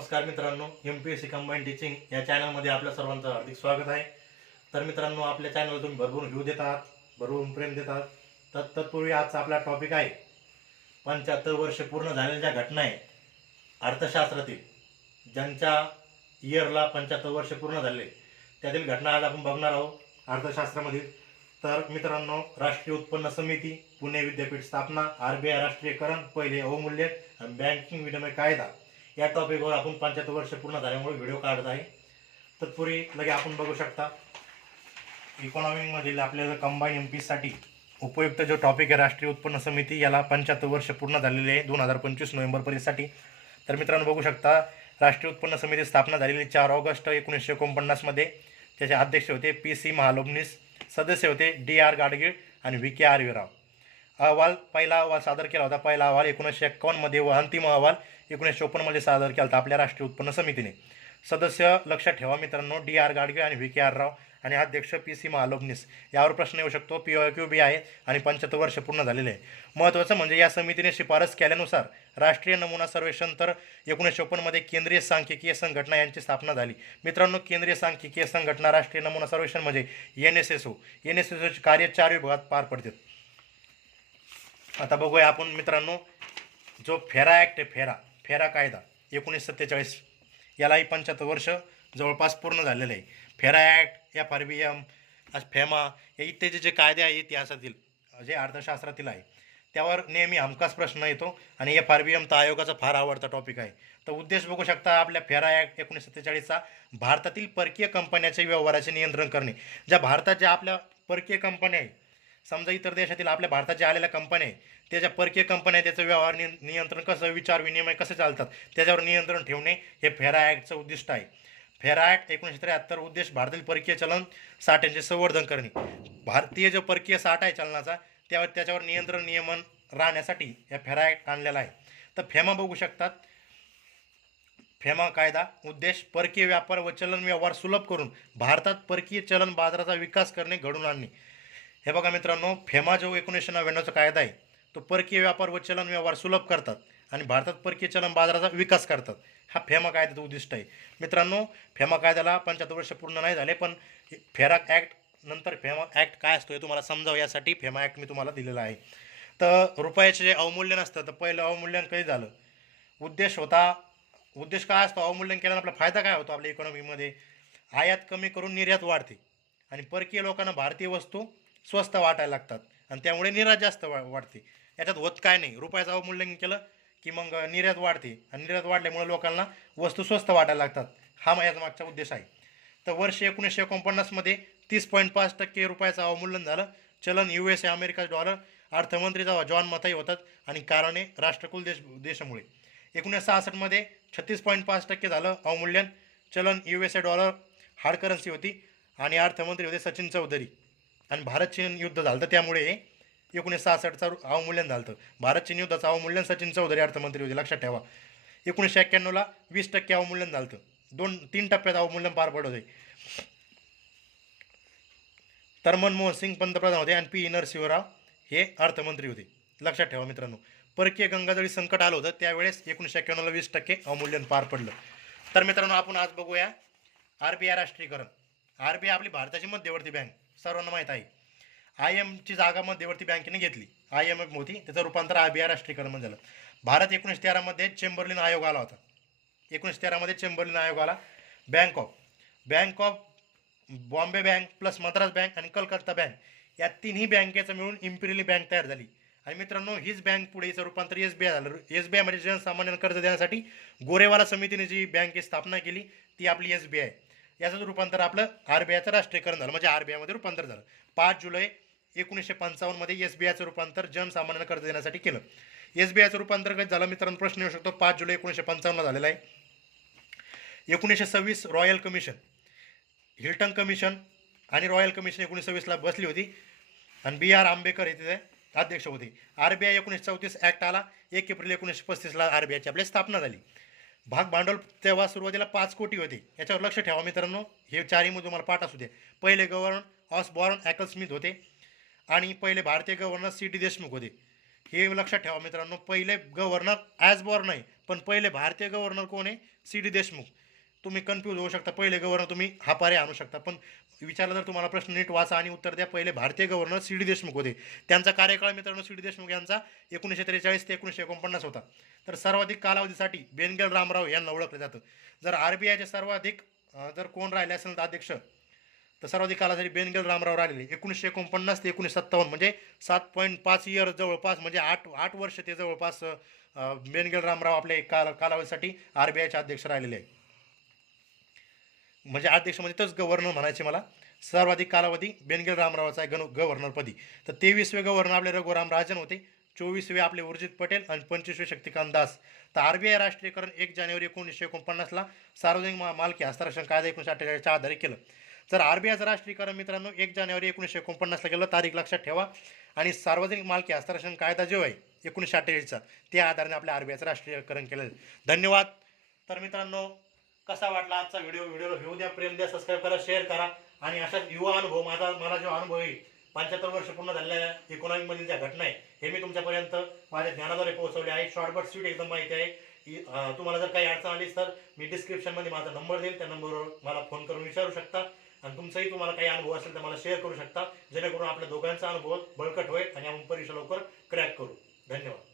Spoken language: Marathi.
नमस्कार मित्रांनो, MPSC कंबाईन टीचिंग या चॅनलमध्ये आपल्या सर्वांचं हार्दिक स्वागत आहे। तर मित्रांनो, आपल्या चॅनलला तुम्ही भरपूर व्ह्यू देतात, भरपूर प्रेम देतात। तर तत्पूर्वी आजचा आपला टॉपिक आहे 75 वर्ष पूर्ण झालेल्या घटना आहे अर्थशास्त्रातील, ज्यांच्या इयरला 75 वर्ष पूर्ण झाले त्यातील घटना आज आपण बघणार आहोत अर्थशास्त्रामधील। तर मित्रांनो, राष्ट्रीय उत्पन्न समिती, पुणे विद्यापीठ स्थापना, RBI राष्ट्रीयकरण, पहिले अवमूल्यन आणि बँकिंग विनिमय कायदा या टॉपिकवर आपण 75 वर्ष पूर्ण झाल्यामुळे व्हिडिओ काढत आहे। तत्पूर्वी लगे आपण बघू शकता इकॉनॉमीमधील आपल्याला कंबाईन MP साठी उपयुक्त जो टॉपिक आहे राष्ट्रीय उत्पन्न समिती, याला 75 वर्ष पूर्ण झालेले आहे 2025 नोव्हेंबरपर्यंतसाठी। तर मित्रांनो बघू शकता, राष्ट्रीय उत्पन्न समिती स्थापना झालेली 4 ऑगस्ट 1949 मध्ये। त्याचे अध्यक्ष होते PC महालनोबिस, सदस्य होते DR गाडगीळ आणि VK आर्यराव। पहिला अहवाल सादर केला होता, पहिला अहवाल 1951 मध्ये व अंतिम अहवाल 1954 मध्ये सादर केला होता आपल्या राष्ट्रीय उत्पन्न समितीने। सदस्य लक्षात ठेवा मित्रांनो, DR गाडगीळ आणि VK आर्यराव आणि अध्यक्ष PC महालनोबिस। यावर प्रश्न येऊ शकतो, PYQ आहे आणि 75 वर्ष पूर्ण झालेले आहे। महत्त्वाचं म्हणजे या समितीने शिफारस केल्यानुसार राष्ट्रीय नमुना सर्वेक्षण तर 1954 मध्ये केंद्रीय सांख्यिकीय संघटना यांची स्थापना झाली। मित्रांनो, केंद्रीय सांख्यिकीय संघटना राष्ट्रीय नमुना सर्वेक्षण म्हणजे NSSO चे कार्य 4 विभागात पार पडते। आता बघूया आपण मित्रांनो, जो फेरा ॲक्ट आहे, फेरा कायदा 1947, यालाही 75 वर्ष जवळपास पूर्ण झालेले आहे। फेरा ॲक्ट, FRBM, फेमा या इत्यादी जे कायदे आहे इतिहासातील जे अर्थशास्त्रातील आहे त्यावर नेहमी हमखास प्रश्न येतो आणि FRBM तर आयोगाचा फार आवडता टॉपिक आहे। तर उद्देश बघू शकता आपल्या फेरा ॲक्ट 1947चा भारतातील परकीय कंपन्यांचे व्यवहाराचे नियंत्रण करणे। ज्या भारतात ज्या आपल्या परकीय कंपन्या आहे, समजा इतर देशातील आपल्या भारतात ज्या आलेल्या कंपन्या आहे त्याच्या परकीय कंपन्या, त्याचं व्यवहार नियंत्रण कसं, विचार विनिमय कसे चालतात त्याच्यावर नियंत्रण ठेवणे हे फेरा ॲक्टचं उद्दिष्ट आहे। फेरा ॲक्ट 1973 उद्देश भारतातील परकीय चलन साठ्यांचे संवर्धन करणे। भारतीय जो परकीय साठा आहे चलनाचा त्याच्यावर नियंत्रण नियमन राहण्यासाठी या फेरा ॲक्ट आणलेला आहे। तर फेमा बघू शकतात, फेमा कायदा उद्देश परकीय व्यापार व चलन व्यवहार सुलभ करून भारतात परकीय चलन बाजाराचा विकास करणे, घडवून आणणे। हे बघा मित्रांनो, फेमा जो 1999चा कायदा आहे तो परकीय व्यापार व चलन व्यवहार सुलभ करतात आणि भारतात परकीय चलन बाजाराचा विकास करतात, हा फेमा कायद्याचं उद्दिष्ट आहे। मित्रांनो, फेमा कायद्याला 75 वर्ष पूर्ण नाही झाले, पण फेरा ॲक्ट नंतर फेमा ॲक्ट काय असतो हे तुम्हाला समजावं यासाठी फेमा ॲक्ट मी तुम्हाला दिलेला आहे। तर रुपयाचे जे अवमूल्यन असतं, तर पहिलं अवमूल्यन कधी झालं, उद्देश काय असतो, अवमूल्यन केल्यानं आपला फायदा काय होतो आपल्या इकॉनॉमीमध्ये, आयात कमी करून निर्यात वाढते आणि परकीय लोकांना भारतीय वस्तू स्वस्त वाटायला लागतात आणि त्यामुळे निर्यात जास्त वाढते। याच्यात होत काय नाही, रुपयाचं अवमूल्यन केलं की मग निर्यात वाढते आणि निर्यात वाढल्यामुळे लोकांना वस्तू स्वस्त वाटायला लागतात, हा याचा मागचा उद्देश आहे। तर वर्ष 1949 मध्ये 30.5% रुपयाचं अवमूल्यन झालं। चलन USA अमेरिका डॉलर, अर्थमंत्री जेव्हा जॉन मथाई होतात आणि कारणे राष्ट्रकुल देशामुळे। 1966 मध्ये 36.5% झालं अवमूल्यन, चलन USA डॉलर हार्ड करन्सी होती आणि अर्थमंत्री होते सचिन चौधरी आणि भारत चीन युद्ध झालं त्यामुळे 1966चं अवमूल्यन झालं। भारत चीन युद्धाचं अवमूल्यन सचिन चौधरी अर्थमंत्री होते, लक्षात ठेवा। 1991ला 20% अवमूल्यन झालं, 2-3 टप्प्यात अवमूल्यन पार पडत होते। तर मनमोहन सिंग पंतप्रधान होते आणि P नरसिंहराव हे अर्थमंत्री होते, लक्षात ठेवा मित्रांनो। परकीय गंगाजळी संकट आलं होतं त्यावेळेस 1991ला 20% अवमूल्यन पार पडलं। तर मित्रांनो, आपण आज बघूया RBI राष्ट्रीयकरण। RBI आपली भारताची मध्यवर्ती बँक, सर्वांना माहीत आहे। IMची जागा मध्यवर्ती बँकेने घेतली, IMF होती, त्याचं रूपांतर RBI राष्ट्रीयकरण झालं। भारत 1913 मध्ये चेंबरलिन आयोग आला होता, 1913 मध्ये चेंबरलिन आयोग आला। Bank of Bombay bank plus Madras bank आणि कलकत्ता बँक या तिन्ही बँकेचं मिळून इम्पिरियल बँक तयार झाली। आणि मित्रांनो, हीच बँक पुढे हिचं रूपांतर SBI झालं। SBI म्हणजे जनसामान्यांना कर्ज देण्यासाठी गोरेवाला समितीने जी बँकेची स्थापना केली ती आपली SBI। याचं रूपांतर आपलं RBIचं राष्ट्रीयकरण झालं, म्हणजे RBI मध्ये रूपांतर झालं। 5 जुलै 1955 मध्ये SBIचं रूपांतर जनसामान्यांना कर्ज देण्यासाठी केलं। SBIचं रूपांतर कधी झालं मित्रांनो, प्रश्न येऊ शकतो, 5 जुलै 1955ला झालेला आहे। 1926 रॉयल कमिशन, हिल्टन कमिशन आणि रॉयल कमिशन 1926ला बसली होती आणि BR आंबेडकर हे तिथे अध्यक्ष होते। RBI 1934 ॲक्ट आला, 1 एप्रिल 1935ला RBIची आपली स्थापना झाली। भाग भांडवल तेव्हा सुरुवातीला 5 कोटी होते, याच्यावर लक्ष ठेवा मित्रांनो, हे चारही मध्ये तुम्हाला पाठ असू दे। पहिले गव्हर्नर ऑसबॉर्न ॲकल स्मिथ होते आणि पहिले भारतीय गव्हर्नर CT देशमुख होते। हे लक्षात ठेवा मित्रांनो. पहिले गव्हर्नर ॲज बॉर्न नाही, पण पहिले भारतीय गव्हर्नर कोण आहे? C D Deshmukh. तुम्ही कन्फ्यूज होऊ शकता, पहिले गव्हर्नर तुम्ही हा पर्याय आणू शकता, पण विचारलं जर तुम्हाला प्रश्न नीट वाचा आणि उत्तर द्या. पहिले भारतीय गव्हर्नर सी डी देशमुख होते. त्यांचा कार्यकाळ मित्रांनो सी डी देशमुख यांचा 1943 ते 1949 होता. तर सर्वाधिक कालावधीसाठी बेनगल रामराव यांना ओळखलं जातं. जर RBIचे सर्वाधिक जर कोण राहिले असेल तर अध्यक्ष, तर सर्वाधिक कालासाठी बेनगल रामराव राहिलेले 1949 ते 1957, म्हणजे 7.5 इयर जवळपास, म्हणजे आठ वर्ष ते जवळपास बेनगल रामराव आपले कालावधीसाठी RBIचे अध्यक्ष राहिलेले आहे. म्हणजे अध्यक्ष म्हणजे तोच गव्हर्नर म्हणायचे मला. सर्वाधिक कालावधी बेनगल रामरावाचा आहे गव्हर्नरपदी. तर 23वे गव्हर्नर आपले रघुराम राजन होते, 24वे आपले उर्जित पटेल आणि 25वे शक्तिकांत दास. तर RBI राष्ट्रीयकरण 1 जानेवारी 1949ला सार्वजनिक मालकी हस्तांतरण कायदा 1948च्या आधारे केलं. जर RBIचं राष्ट्रीयकरण मित्रांनो 1 जानेवारी 1949ला केलं, तारीख लक्षात ठेवा. आणि सार्वजनिक मालकी हस्तांतरण कायदा जो आहे 1948चा, त्या आधाराने आपल्या RBIचं राष्ट्रीयकरण केलं. धन्यवाद. तर मित्रांनो, कसा वाटला आजचा व्हिडिओ घेऊ द्या, प्रेम द्या, सबस्क्राईब करा, शेअर करा. आणि अशा युवा अनुभव मला जो अनुभव आहे 75 वर्ष पूर्ण झालेल्या इकॉनॉमीमधील ज्या घटना आहे, हे मी तुमच्यापर्यंत माझ्या ज्ञानाद्वारे पोहोचवले आहे. शॉर्ट बट स्वीट एकदम माहिती आहे. तुम्हाला जर काही अडचण आलीच तर मी डिस्क्रिप्शनमध्ये माझा नंबर देईल, त्या नंबरवर मला फोन करून विचारू शकता. आणि तुमचाही तुम्हाला काही अनुभव असेल तर मला शेअर करू शकता, जेणेकरून आपल्या दोघांचा अनुभव बळकट होईल आणि आपण परीक्षा लवकर क्रॅक करू. धन्यवाद.